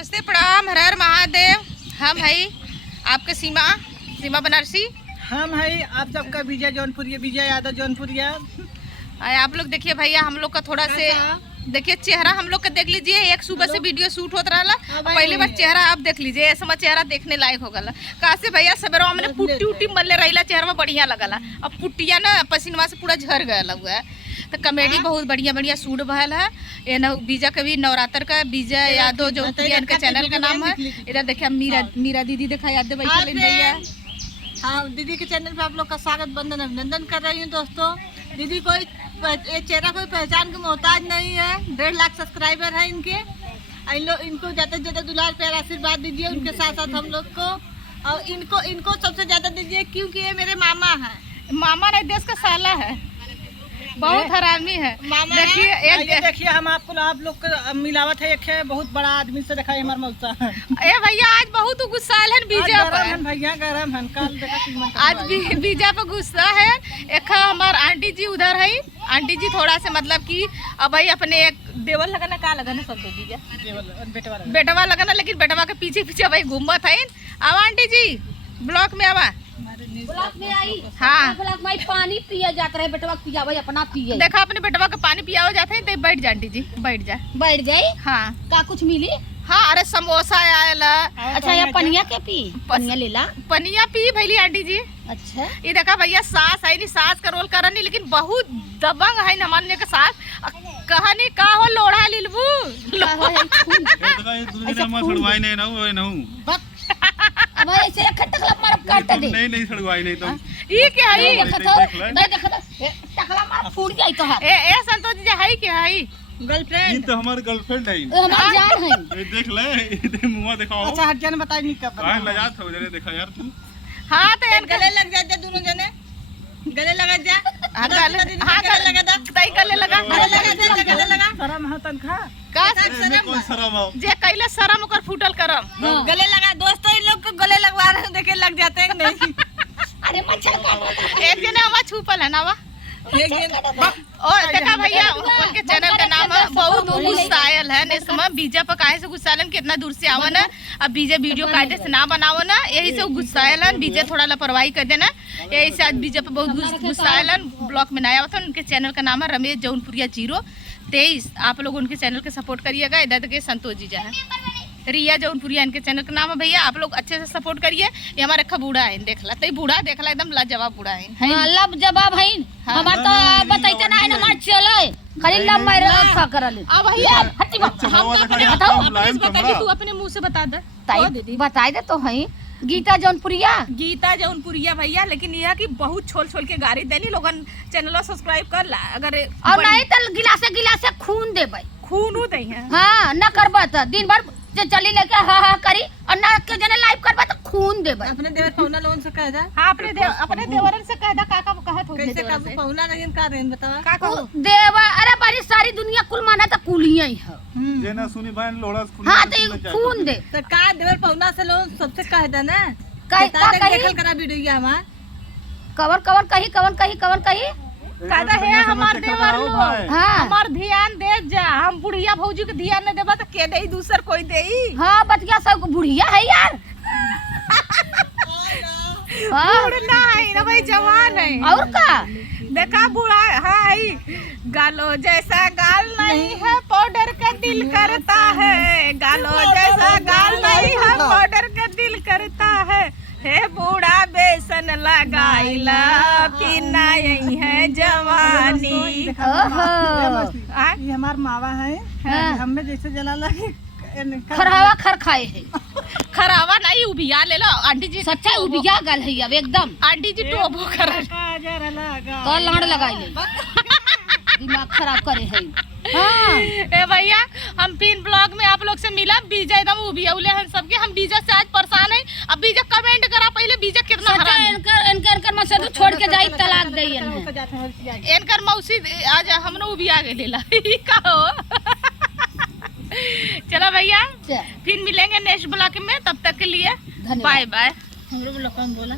नमस्ते, प्रणाम, हर हर महादेव। हम है आपके सीमा बनारसी। हम है आप सबका विजय जौनपुरिया, विजय यादव जौनपुरिया। आप लोग देखिए भैया, हम लोग का थोड़ा से देखिए चेहरा हम लोग का देख लीजिए। एक सुबह से वीडियो शूट होता रहा, पहली बार चेहरा आप देख लीजिए, ऐसा चेहरा देखने लायक हो गला। कासे भैया सवेरा हमने पुट्टी उट्टी मल्ले रही, चेहरा में बढ़िया लगला। अब पुट्टिया ना पसीनवा से पूरा झर गया हुआ है। तो कॉमेडी बहुत बढ़िया बढ़िया शूट भयल है। ये बीजा का भी नवरात्र का विजय यादव जो इनका चैनल का नाम है। इधर देखिए मीरा दीदी देखा याद भैया। हाँ, दीदी के चैनल पे आप लोग का स्वागत बंदन अभिनंदन कर रही हूँ दोस्तों। दीदी कोई ये चेहरा कोई पहचान के मोहताज नहीं है। 1.5 लाख सब्सक्राइबर है इनके। इनको ज़्यादा से ज़्यादा दुलार प्यार आशीर्वाद दीजिए उनके साथ साथ हम लोग को। और इनको सबसे ज़्यादा दीजिए क्योंकि ये मेरे मामा हैं। मामा नहीं, देश का साला है, बहुत हरामी है। देखिए हम आप लोग का मिलावट है। एक है बहुत बड़ा आदमी से देखा हमारा मौसा है। ए भैया आज बहुत गुस्सा है बीजा पर। भैया गरम है कल देखा आज बीजा पर गुस्सा है। एक हमार आंटी जी उधर है। आंटी जी थोड़ा से मतलब कि अब भाई अपने एक देवर लगाना का लगाना सब दे दीजिए, बेटवा लगाना, लेकिन बेटवा के पीछे पीछे भाई घूमत है। अब आंटी जी ब्लॉक में आवा, ब्लॉक में आई। हाँ, ब्लॉक में पानी पिया जाता है, बेटवा पिया भाई अपना पिए। देखा अपने बेटवा का पानी पिया जाते हैं तो बैठ जा आंटी जी, बैठ जाए। हाँ, का कुछ मिली? हाँ, अरे समोसा आयला। अच्छा यहाँ पनिया के पी, पनिया ले ला। पनिया पी भैली आंटी जी। अच्छा ये देखा भैया सास है नहीं, सास का रोल करनी, लेकिन बहुत दबंग है हमारे के साथ। कहानी का हो लोढ़ा लिलबू अब ऐसे टकला मार काट दे। नहीं सड़वाई नहीं तो ये क्या है? नहीं देखा टकला मार फूट जाई तो है। ए संतोष जी है क्या है? गर्लफ्रेंड ये तो हमारी गर्लफ्रेंड है। हमार जान है। ये देख ले, ये मुंह दिखाओ। अच्छा हट जाने बताई नहीं कब हां लजात हो जरे देखा यार तू। हाँ तो गले लग जाते दोनों जने, गले लगा जा। हाँ गले लगा दा, तई गले लगा, गले लगा। शर्म है तनखा का कौन शर्म हो? जे कैले शर्म ओकर फूटल करम। गले लगा। दोस्तों इन लोग को गले लगवा रहे हैं, देखे लग जाते हैं नहीं। अरे मच्छर काट। एक जने हवा छुपल है ना वा। और देखा भैया उनके चैनल का नाम है बहुत गुस्सायल है। इसमें बीजा पर काहे से गुस्सालन, कितना दूर से आवन है। अब बीजा वीडियो कायदे से ना बनावो ना, यही से गुस्सायल है। बीजा थोड़ा लापरवाही कर देना, यही से आज बीजा पर बहुत गुस्सायल है। ब्लॉग में नया होता। उनके चैनल का नाम है रमेश जौनपुरिया 023। आप लोग उनके चैनल के सपोर्ट करिएगा। इधर के संतोष जीजा है, रिया जौनपुरिया इनके चैनल का नाम है। भैया आप लोग अच्छे से सपोर्ट करिए। ये हमारे रखा बूढ़ा है, देख ला तो बूढ़ा देख ला, एकदम लाजवाब बूढ़ा है। लब जवाब है। हमार तो बताइते ना है ना, हमार चले खाली लब मारे अच्छा करल। अब भैया हट्टी बात हम तो अपने बताओ, प्लीज बताइए, तू अपने मुंह से बता दे। ताई बताई दे तो है गीता जौनपुरिया। गीता जौनपुरिया भैया, लेकिन यह कि बहुत छोल के गाड़ी देनी। लोगन चैनल सब्सक्राइब कर ला, अगर और नहीं तो गिलासे खून देबै। खून दे हैं। हाँ न करबा तो दिन भर चली लेके हा करी, और न के जने लाइव करबा तो खून देबै। अपने देवर पौना लोन से कह दा। हाँ, अपने देवरन से कह दा। काका कहत हो कैसे काबू पौना लेकिन का रेन बतावा का कहो देवा। अरे बारी सारी दुनिया कुल माना तो कुलिया ही है। जेना सुनी भाई लोड़ा हाँ तो खून दे तो का देवर पौना से लोन सबसे कह दा ना। देखल करा वीडियो हमार कवन कही कहता है हमार देवर लोग। हाँ हमार ध्यान दे जा, हम बुढ़िया भौजी के ध्यान न देबा तो के देई, दूसर कोई देई। हाँ बतिया सब बुढ़िया है यार। हाँ बूढ़ा है ना भाई, जवान है। और का देखा बूढ़ा है। गालो जैसा गाल नहीं है, पाउडर का दिल करता है। गालो जैसा गाल नहीं है, पाउडर का दिल करता है। हे बूढ़ा बेसन लगाइला, पीना यही है जवानी। ये हमार मावा है। हमें जैसे जला लगे खरावा खर खाए है। खरावा नहीं, उबिया ले लो आंटी जी। सच्चा उबिया गल है अब एकदम। आंटी जी टोबो कर तो लाड़ लगाई ले, दिमाग खराब करे है। हाँ ए भैया हम फिर ब्लॉग में आप लोग से मिला। बीजा एकदम उबिया उले हैं सबके। हम बीजा से आज परेशान है। अब बीजा कमेंट करा पहले, बीजा कितना हराम है। इनकर मसर छोड़ के जाई तलाक दे। इनकर मौसी आज हमने उबिया के लेला का हो। चलो भैया फिर मिलेंगे नेक्स्ट ब्लॉग में, तब तक के लिए बाय बाय। हम लोग बोला